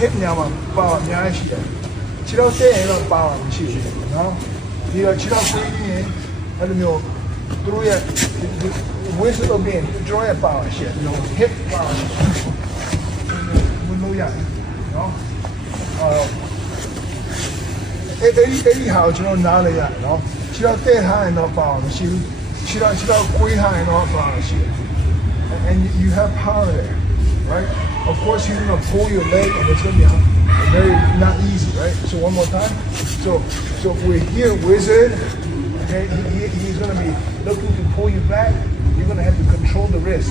hip ညမှာပါအများကြီးရှိတယ်ခြေတော့တဲ့ရင်တော့ပါမရှိဘူးနော်ဒီတော့ခြေတော့ပေးရင်အဲ့လိုမျိုးသူတို့ရဲ့ဝေးစတော့ပြင်ကျွန်တော်ရဲ့ပါရှိတယ်ဒီလို hip ပါရှိတယ်ဘယ်လိုရနော်အဲ့ဒီဟာကိုကျွန်တော်နားလဲရတယ်နော်ခြေတော့တဲ့ထားရင်တော့ပါမရှိဘူးခြေတော့ကိုွေးထားရင်တော့ပါရှိတယ် and you have power there right of course you're going to pull your leg and it's going to be very not easy right so one more time so we're here wizard okay he's going to be looking to pull you back you're going to have to control the wrist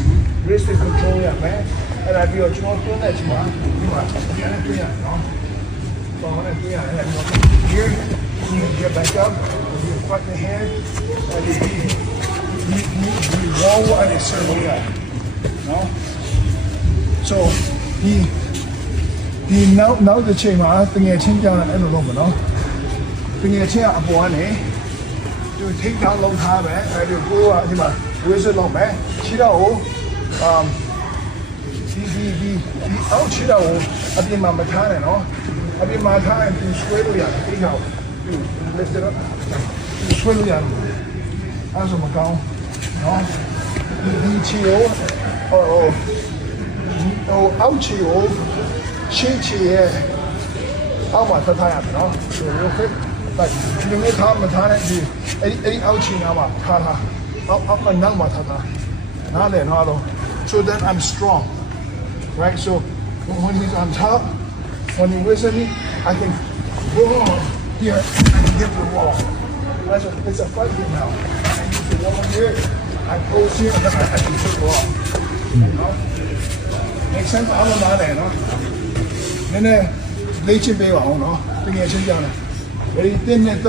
to control that man and I feel you know doing that you want no here you get back up you fight the hand and you roll and it's circle no so he now the chain မှာတငယ်ချင်းကြောင်းအဲ့လိုလုပ်မနော်တငယ်ချင်းကအပေါ်ကနေသူထိတ်တောင်းလုံးထားပဲအဲ့ဒီကိုကဒီမှာဝေးစလုံးပဲခြေတော့ဒီအောက်ခြေတော့အပြင်မှာမထားနဲ့နော်အပြင်မှာထားရင်သူဆွဲလို့ရတယ်ဒီကောင်သူ lift it up ဆွဲလို့ရတယ်အဲ့ဆိုမကောင်းနော်ဒီခြေကိုအောက်ခြေကိုရှေ့ခြေရဲ့အောက်မှာထားရမယ်နော်ဆိုတော့ quick လိုက်ဒီလိုမျိုးထားမထားနဲ့ဒီအဲ့ဒီအောက်ခြေနားမှာထားအောက်နောက်မှာထားနားလေနော်တော့ so then I'm strong right so when he's on top when he whistles me I can go here I can get the wall it's a fight game now I use the wall here I pose here and then I can hit the wall you know make sense အားလုံးနားတယ်နော်နည်းနည်းလေ့ကျင့်ပေးပါအောင်နော်တကယ်ချင်းကြောင်းတယ် ready 3 minutes